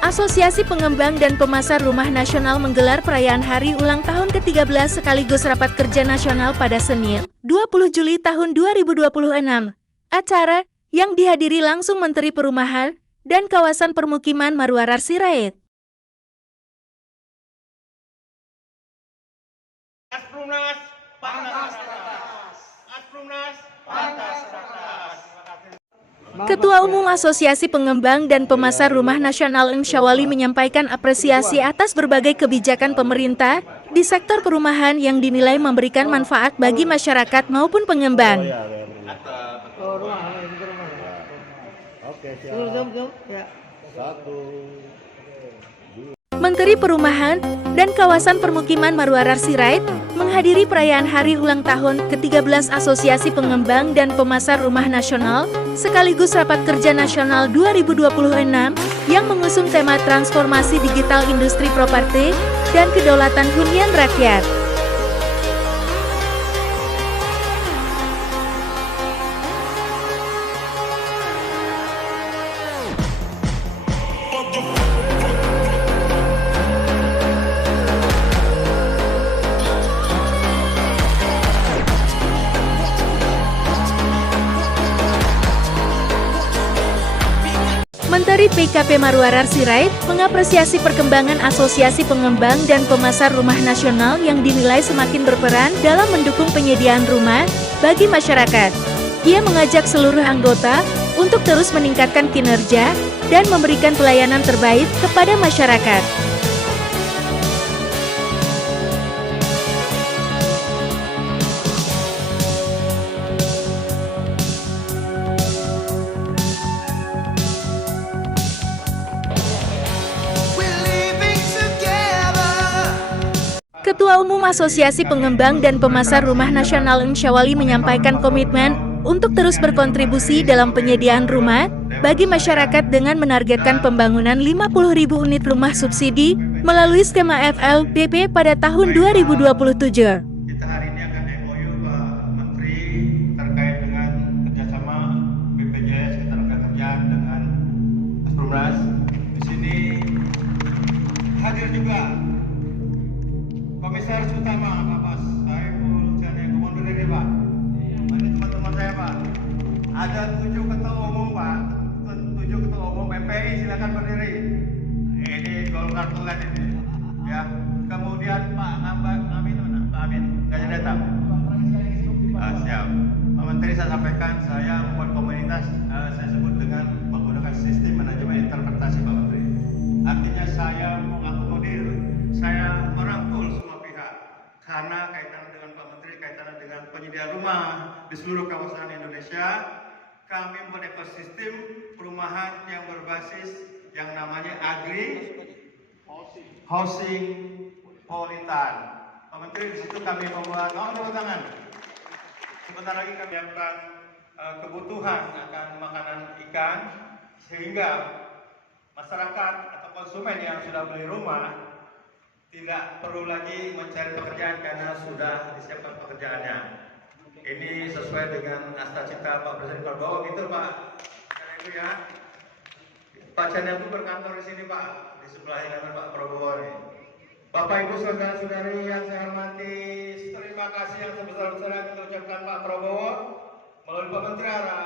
Asosiasi Pengembang dan Pemasar Rumah Nasional menggelar perayaan hari ulang tahun ke-13 sekaligus rapat kerja nasional pada Senin, 20 Juli tahun 2026. Acara yang dihadiri langsung Menteri Perumahan dan Kawasan Permukiman Marwarar Sirait. Asprumnas, pantas atas. Asprumnas, pantas atas. Ketua Umum Asosiasi Pengembang dan Pemasar Rumah Nasional M. Syawali menyampaikan apresiasi atas berbagai kebijakan pemerintah di sektor perumahan yang dinilai memberikan manfaat bagi masyarakat maupun pengembang. Menteri Perumahan dan Kawasan Permukiman Marwarar Sirait menghadiri perayaan hari ulang tahun ke-13 Asosiasi Pengembang dan Pemasar Rumah Nasional sekaligus Rapat Kerja Nasional 2026 yang mengusung tema transformasi digital industri properti dan kedaulatan hunian rakyat. Menteri PKP Marwarar Sirait mengapresiasi perkembangan Asosiasi Pengembang dan Pemasar Rumah Nasional yang dinilai semakin berperan dalam mendukung penyediaan rumah bagi masyarakat. Ia mengajak seluruh anggota untuk terus meningkatkan kinerja dan memberikan pelayanan terbaik kepada masyarakat. Ketua Umum Asosiasi Pengembang dan Pemasar Rumah Nasional M. Syawali menyampaikan komitmen untuk terus berkontribusi dalam penyediaan rumah bagi masyarakat dengan menargetkan pembangunan 50.000 unit rumah subsidi melalui skema FLDP pada tahun 2027. Kita hari ini akan MOU Pak Menteri terkait dengan kerjasama BPJS Ketenagakerjaan dengan Asprumnas. Di sini hadir juga Komisaris Utama Bapak Saiful Jani Komandan ini Pak. Ini teman-teman saya Pak. Ada 7 ketua umum Pak. 7 ketua umum MPI silakan berdiri. Ini Golkar Tulen ini. Ya. Kemudian Pak Amin, Pak Amin nggak jadi datang. Siap. Pak Menteri saya sampaikan saya membuat komunitas saya sebut dengan menggunakan sistem manajemen interpretasi Pak Menteri. Artinya saya mengakomodir, saya merangkul semua pihak karena kaitannya dengan Pak Menteri, kaitannya dengan penyediaan rumah di seluruh kawasan Indonesia. Kami membuat ekosistem perumahan yang berbasis yang namanya agri housing politan. Pak Menteri, di situ kami membuat, tepuk tangan. Sebentar lagi kami akan kebutuhan akan makanan ikan sehingga masyarakat atau konsumen yang sudah beli rumah tidak perlu lagi mencari pekerjaan karena sudah disiapkan pekerjaannya. Ini sesuai dengan cita-cita Pak Presiden Prabowo gitu Pak. Karena itu ya, Pak Chandra itu berkantor di sini Pak, di sebelah ini Pak Prabowo ini. Bapak Ibu saudara-saudari yang saya hormati, terima kasih yang sebesar-besarnya kita ucapkan Pak Prabowo melalui Pak Menteri Ara.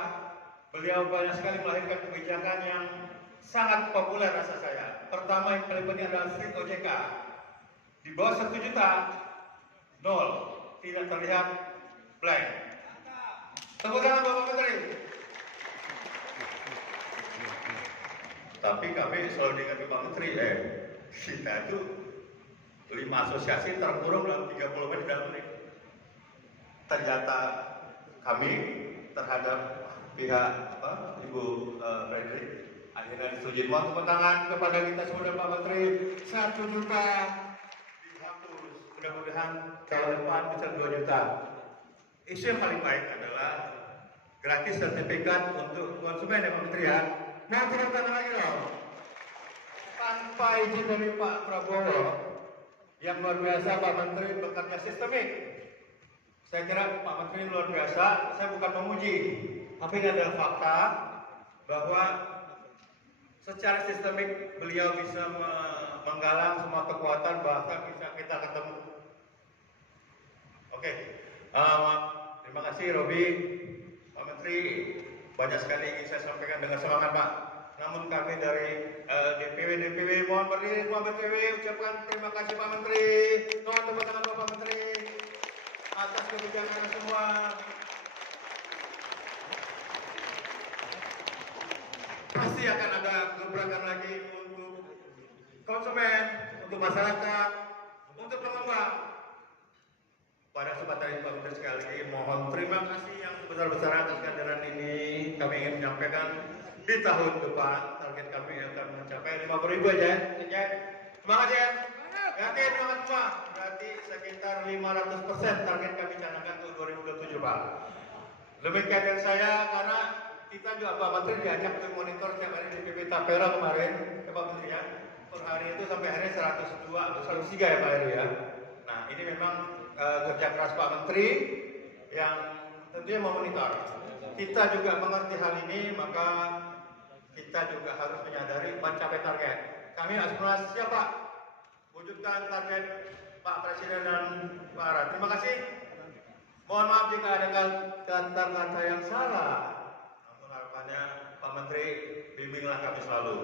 Beliau banyak sekali melahirkan kebijakan yang sangat populer rasa saya. Pertama yang paling penting adalah street OJK. Di bawah 1 juta, 0, tidak terlihat blank. Tepuk tangan Bapak Menteri. Tapi kami selalu diingat Pak Menteri, kita itu 5 asosiasi terkurung dalam 30 menit dalam menit. Ternyata kami terhadap pihak Ibu Fredrik akhirnya disetujui. Mohon tepuk tangan kepada kita semua Pak Menteri. 1 juta dihapus. Mudah-mudahan kalau depan bisa 2 juta. Isu yang paling baik adalah gratis sertifikat untuk konsumen ya Pak Menteri ya. Nah, tepuk tangan lagi loh. Tanpa izin dari Pak Prabowo yang luar biasa, Pak Menteri bekerja sistemik. Saya kira Pak Menteri luar biasa. Saya bukan memuji, tapi ini adalah fakta bahwa secara sistemik beliau bisa menggalang semua kekuatan, bahkan bisa kita ketemu. Oke, terima kasih Robi, Pak Menteri. Banyak sekali ingin saya sampaikan dengan semangat Pak. Namun kami dari DPW mohon berdiri Pak Menteri, ucapkan terima kasih Pak Menteri. Mohon tepuk tangan Pak Menteri atas kebijakan semua. Pasti akan ada gebrakan lagi untuk konsumen, untuk masyarakat, untuk pengembang. Pada kesempatan ini Pak Menteri sekali lagi mohon terima kasih yang sebesar-besar atas kehadiran ini. Kami ingin menyampaikan di tahun depan target kami akan mencapai 50.000 aja ya. Semangat ya. Yakin semangat semua. Berarti sekitar 500% target kami canangkan untuk 2027 Pak. Demikian dari saya karena kita juga Pak Menteri diajak untuk monitor setiap hari di PP Tapera kemarin ya Pak Menteri ya. Per hari itu sampai hari 102 atau 103 ya Pak Heri ya. Nah ini memang kerja keras Pak Menteri yang tentunya memonitor. Kita juga mengerti hal ini, maka kita juga harus menyadari mencapai target. Kami aspirasi siap Pak, wujudkan target Pak Presiden dan Pak Ara. Terima kasih. Mohon maaf jika ada kata-kata yang salah. Namun harapannya Pak Menteri bimbinglah kami selalu.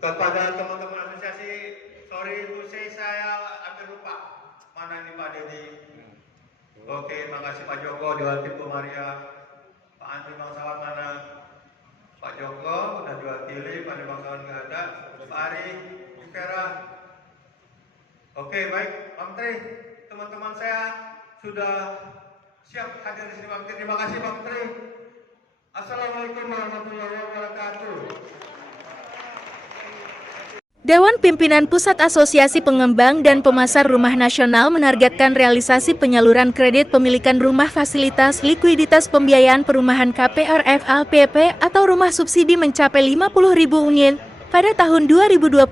Kepada teman-teman asosiasi, sorry to say saya hampir lupa. Mana ini Pak Dedi? Oke, makasih Pak Joko, diwakili Bu Maria. Pak Andri Bangsawan mana? Pak Joko udah diwakili, Pak Andri Bangsawan nggak ada. Pak Ari, Vera. Oke, baik, Pak Menteri, teman-teman saya sudah siap hadir di sini Pak Menteri. Terima kasih Pak Menteri. Assalamualaikum warahmatullahi wabarakatuh. Dewan Pimpinan Pusat Asosiasi Pengembang dan Pemasar Rumah Nasional menargetkan realisasi penyaluran kredit pemilikan rumah fasilitas likuiditas pembiayaan perumahan KPRF LPP atau rumah subsidi mencapai 50.000 unit pada tahun 2026.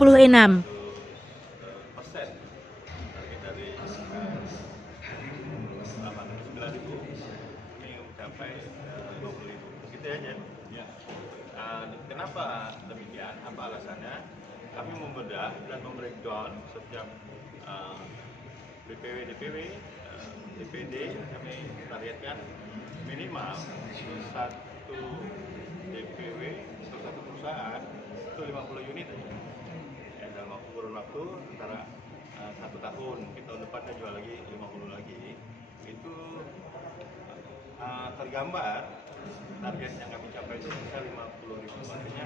Kenapa demikian? Apa alasannya? Kami membedah dan membreakdown setiap DPW, DPD, kami targetkan minimal satu DPW atau satu perusahaan itu 50 unit aja. Ya, dalam kurun waktu antara 1 tahun, tahun depannya jual lagi 50 lagi. Itu tergambar target yang kami capai itu sekitar 50.000. Artinya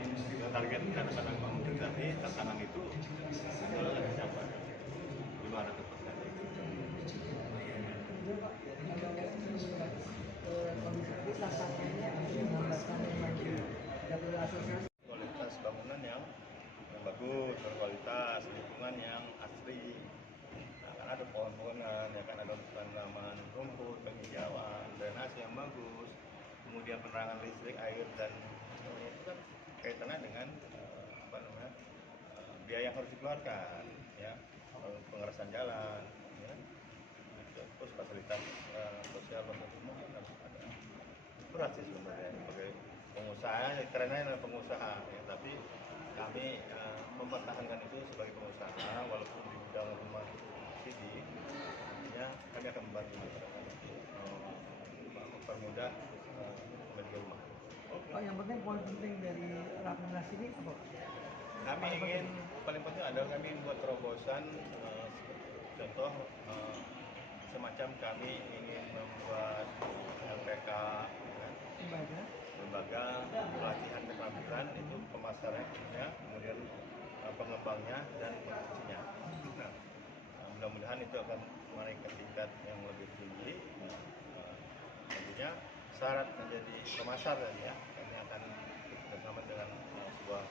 target kadang-kadang Pak Menteri tadi tantangan itu adalah tercapai 500%. Kualitas bangunan yang bagus, berkualitas, lingkungan yang asri. Nah, kan ada pohon-pohonan, ya kan ada tanaman rumput, penghijauan, drainase yang bagus, kemudian penerangan listrik, air dan itu kan kaitannya dengan biaya yang harus dikeluarkan, ya, pengerasan jalan, ya, terus fasilitas sosial untuk umum kan harus ada. Berat sih sebenarnya sebagai pengusaha, karena adalah pengusaha, ya, tapi kami mempertahankan itu sebagai pengusaha walaupun di bidang rumah subsidi, artinya kami akan membantu masyarakat mempermudah menuju rumah. Pak, yang penting poin penting dari Rapimnas ini apa? Kami ingin paling penting adalah kami ingin buat terobosan, contoh semacam kami ingin membuat LPK, kan? lembaga pelatihan keterampilan itu pemasarannya, kemudian pengembangnya dan produksinya. Nah, mudah-mudahan itu akan naik ke tingkat yang lebih tinggi. Tentunya syarat menjadi pemasar ya, kami akan bersama dengan sebuah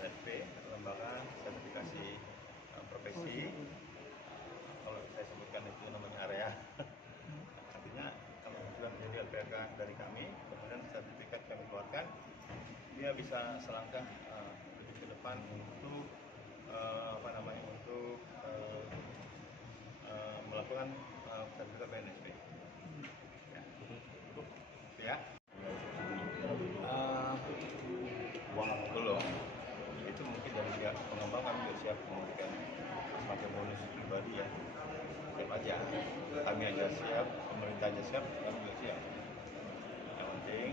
LSP, lembaga sertifikasi profesi. Kalau saya sebutkan itu namanya area. Artinya kalau sudah menjadi LPK dari kami, kemudian sertifikat kami keluarkan, dia bisa selangkah lebih ke depan untuk melakukan sertifikat BNSP. Ya. Belum. Itu selaku pengembang kami juga siap memberikan semacam bonus pribadi ya. Siap aja, kami aja siap, pemerintah aja siap, kami juga siap. Yang penting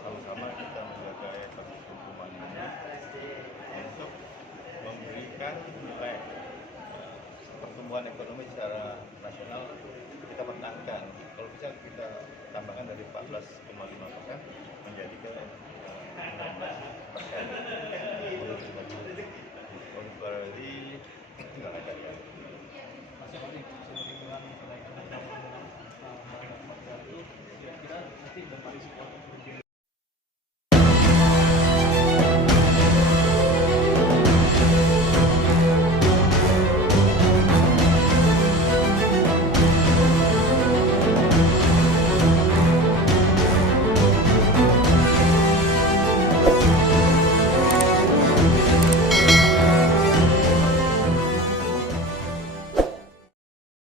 sama-sama kita menjaga ekosistem hukuman ini untuk memberikan nilai pertumbuhan ekonomi secara nasional kita pertahankan. Kalau bisa kita tambahkan dari 14,5